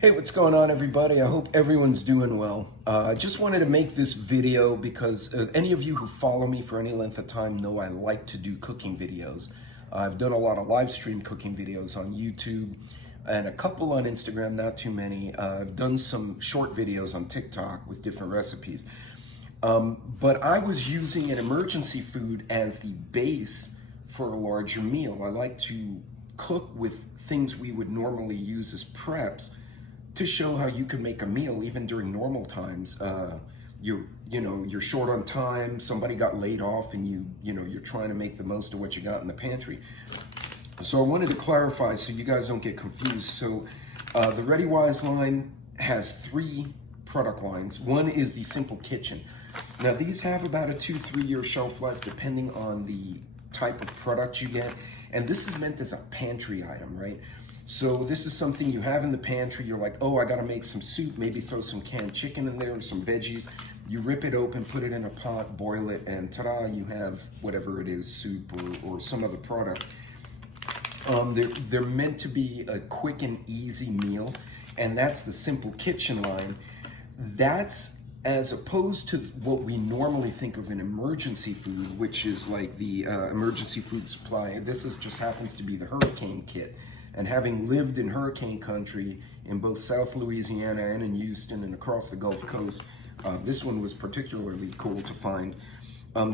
Hey, what's going on, everybody? I hope everyone's doing well. I just wanted to make this video because any of you who follow me for any length of time know I like to do cooking videos. I've done a lot of live stream cooking videos on YouTube and a couple on Instagram, not too many. I've done some short videos on TikTok with different recipes. But I was using an emergency food as the base for a larger meal. I like to cook with things we would normally use as preps to show how you can make a meal even during normal times. You're short on time, somebody got laid off, and you're trying to make the most of what you got in the pantry. So I wanted to clarify so you guys don't get confused. So the ReadyWise line has three product lines. One is the Simple Kitchen. Now these have about a 2-3 year shelf life depending on the type of product you get. And this is meant as a pantry item, right? So this is something you have in the pantry. You're like, oh, I gotta make some soup, maybe throw some canned chicken in there and some veggies. You rip it open, put it in a pot, boil it, and ta-da, you have whatever it is, soup or some other product. They're meant to be a quick and easy meal, and that's the Simple Kitchen line. That's as opposed to what we normally think of an emergency food, which is like the emergency food supply. This just happens to be the hurricane kit. And having lived in hurricane country in both South Louisiana and in Houston and across the Gulf Coast, this one was particularly cool to find.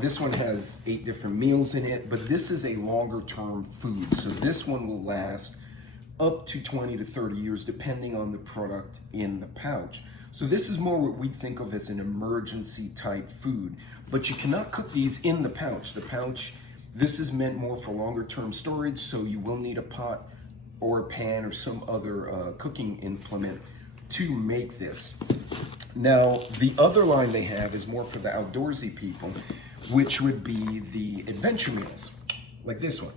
This one has 8 different meals in it, but this is a longer term food. So this one will last up to 20 to 30 years depending on the product in the pouch. So this is more what we think of as an emergency type food, but you cannot cook these in the pouch. This is meant more for longer term storage, so you will need a pot or a pan or some other cooking implement to make this. Now, the other line they have is more for the outdoorsy people, which would be the adventure meals, like this one.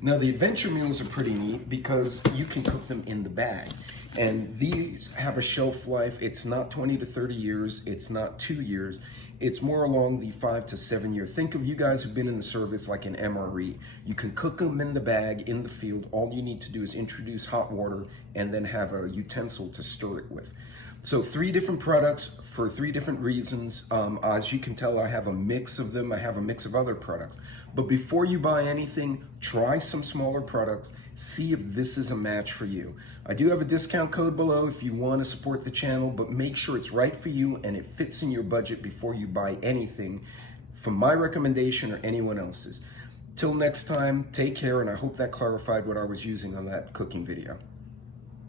Now, the adventure meals are pretty neat because you can cook them in the bag. And these have a shelf life. It's not 20 to 30 years. It's not 2 years. It's more along the 5 to 7 year. Think of you guys who've been in the service like an MRE. You can cook them in the bag, in the field. All you need to do is introduce hot water and then have a utensil to stir it with. So 3 different products for 3 different reasons. As you can tell, I have a mix of them. I have a mix of other products. But before you buy anything, try some smaller products. See if this is a match for you. I do have a discount code below if you want to support the channel, but make sure it's right for you and it fits in your budget before you buy anything from my recommendation or anyone else's. Till next time, take care, and I hope that clarified what I was using on that cooking video.